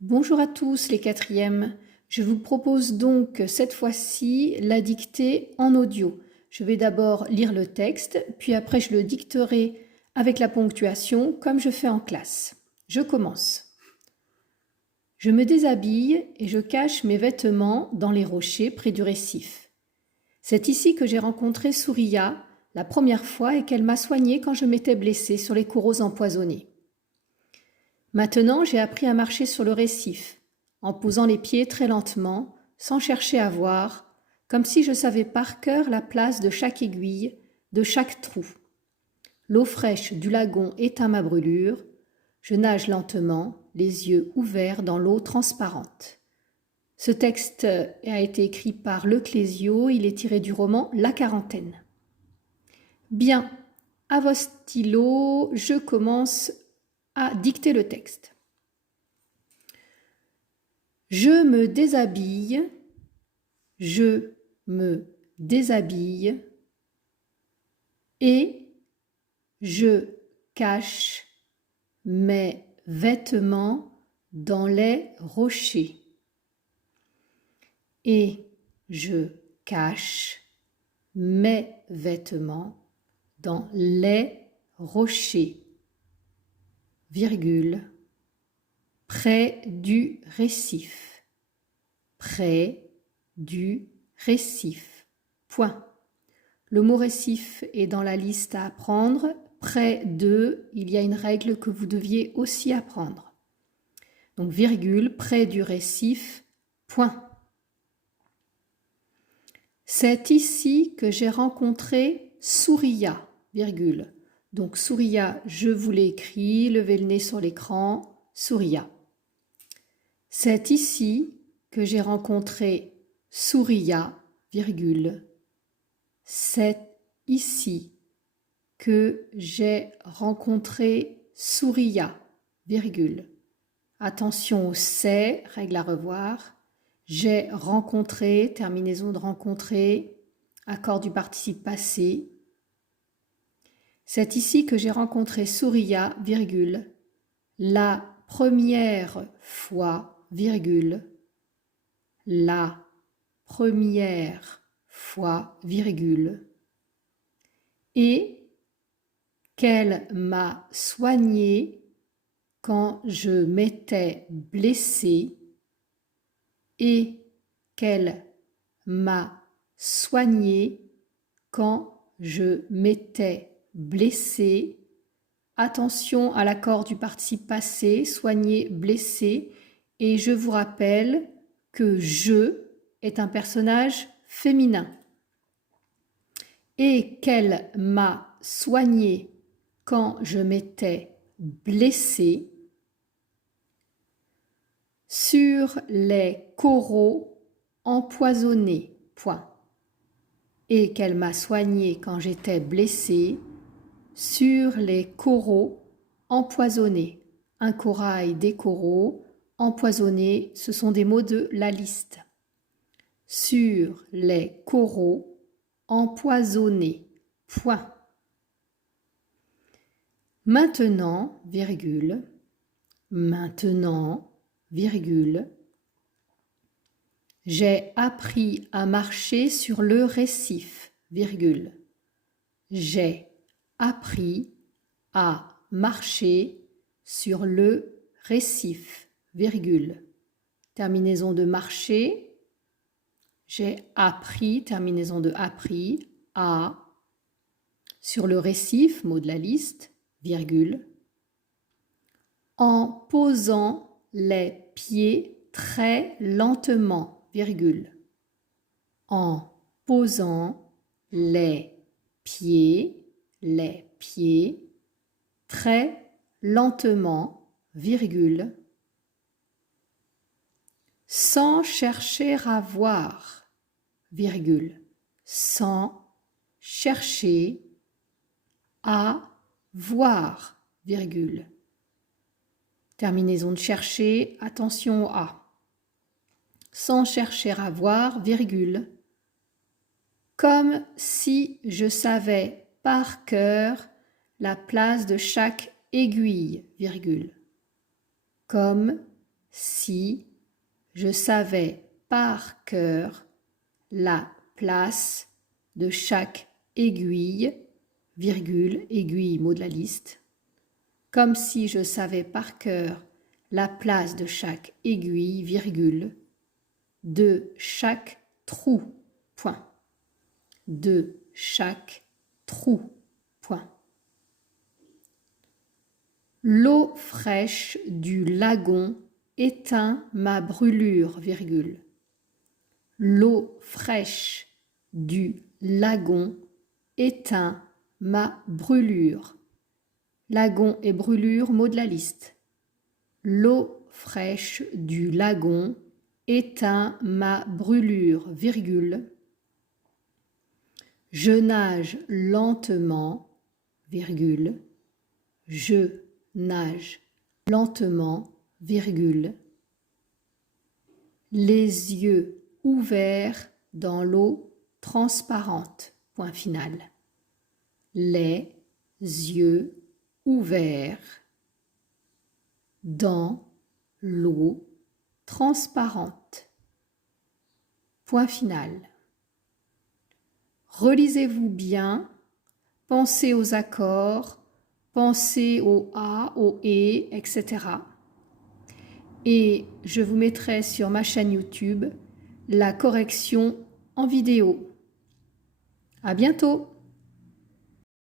Bonjour à tous les quatrièmes. Je vous propose donc cette fois-ci la dictée en audio. Je vais d'abord lire le texte, puis après je le dicterai avec la ponctuation comme je fais en classe. Je commence. Je me déshabille et je cache mes vêtements dans les rochers près du récif. C'est ici que j'ai rencontré Souriya la première fois et qu'elle m'a soignée quand je m'étais blessée sur les coraux empoisonnés. Maintenant, j'ai appris à marcher sur le récif, en posant les pieds très lentement, sans chercher à voir, comme si je savais par cœur la place de chaque aiguille, de chaque trou. L'eau fraîche du lagon éteint ma brûlure, je nage lentement, les yeux ouverts dans l'eau transparente. Ce texte a été écrit par Le Clésio, il est tiré du roman La Quarantaine. Bien, à vos stylos, je commence à dicter le texte. Je me déshabille, je me déshabille et je cache mes vêtements dans les rochers. Et je cache mes vêtements dans les rochers, virgule, près du récif, près du récif, point. Le mot récif est dans la liste à apprendre. Près de, il y a une règle que vous deviez aussi apprendre. Donc, virgule, près du récif, point. C'est ici que j'ai rencontré Souriya, virgule. Donc, Souriya, je vous l'ai écrit, levez le nez sur l'écran, Souriya. C'est ici que j'ai rencontré Souriya, virgule. C'est ici que j'ai rencontré Souriya, virgule. Attention au c'est, règle à revoir. J'ai rencontré, terminaison de rencontrer, accord du participe passé. C'est ici que j'ai rencontré Souriya, virgule. La première fois, virgule. La première fois, virgule. Et qu'elle m'a soignée quand je m'étais blessée et qu'elle m'a soignée quand je m'étais blessée. Attention à l'accord du participe passé, soigner, blessé. Et je vous rappelle que je est un personnage féminin. Et qu'elle m'a soignée quand je m'étais blessée sur les coraux empoisonnés, point. Et qu'elle m'a soignée quand j'étais blessée sur les coraux empoisonnés. Un corail, des coraux, empoisonnés, ce sont des mots de la liste. Sur les coraux empoisonnés, point. Maintenant, virgule, maintenant, virgule, j'ai appris à marcher sur le récif, virgule. J'ai appris à marcher sur le récif, virgule. Terminaison de marcher. J'ai appris, terminaison de appris, à, sur le récif, mot de la liste, virgule, en posant les pieds très lentement, virgule, en posant les pieds très lentement, virgule, sans chercher à voir, virgule, sans chercher à voir, virgule. Terminaison de chercher, attention au A. Sans chercher à voir, virgule. Comme si je savais par cœur la place de chaque aiguille, virgule. Comme si je savais par cœur la place de chaque aiguille, virgule, aiguille, mot de la liste, comme si je savais par cœur la place de chaque aiguille, virgule, de chaque trou, point, de chaque trou, point. L'eau fraîche du lagon éteint ma brûlure, virgule. L'eau fraîche du lagon éteint ma brûlure. Lagon et brûlure, mot de la liste. L'eau fraîche du lagon éteint ma brûlure, virgule. Je nage lentement, virgule. Je nage lentement, virgule. Les yeux ouverts dans l'eau transparente, point final. Les yeux ouverts dans l'eau transparente, point final. Relisez-vous bien, pensez aux accords, pensez au A, au E, etc. Et je vous mettrai sur ma chaîne YouTube la correction en vidéo. À bientôt!